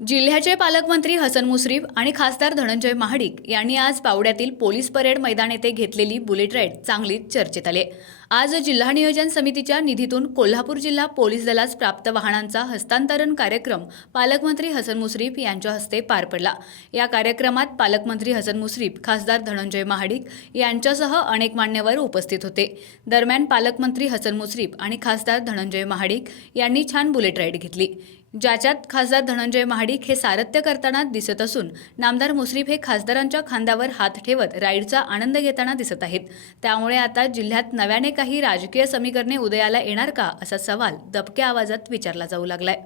जिल्ह्याचे पालकमंत्री हसन मुश्रीफ आणि खासदार धनंजय महाडिक यांनी आज पावड्यातील पोलीस परेड मैदान येथे घेतलेली बुलेट राईड चांगलीच चर्चेत आली। आज जिल्हा नियोजन समितीच्या निधीतून कोल्हापूर जिल्हा पोलीस दलास प्राप्त वाहनांचा हस्तांतरण कार्यक्रम पालकमंत्री हसन मुश्रीफ यांच्या हस्ते पार पडला। या कार्यक्रमात पालकमंत्री हसन मुश्रीफ, खासदार धनंजय महाडिक यांच्यासह अनेक मान्यवर उपस्थित होते। दरम्यान पालकमंत्री हसन मुश्रीफ आणि खासदार धनंजय महाडिक यांनी छान बुलेट राईड घेतली, ज्याच्यात खासदार धनंजय महाडिक हे सारथ्य करताना दिसत असून नामदार मुश्रीफ हे खासदारांच्या खांद्यावर हात ठेवत राईडचा आनंद घेताना दिसत आहेत। त्यामुळे आता जिल्ह्यात नव्याने काही राजकीय समीकरणे उदयाला येणार का, असा सवाल दबक्या आवाजात विचारला जाऊ लागलाय।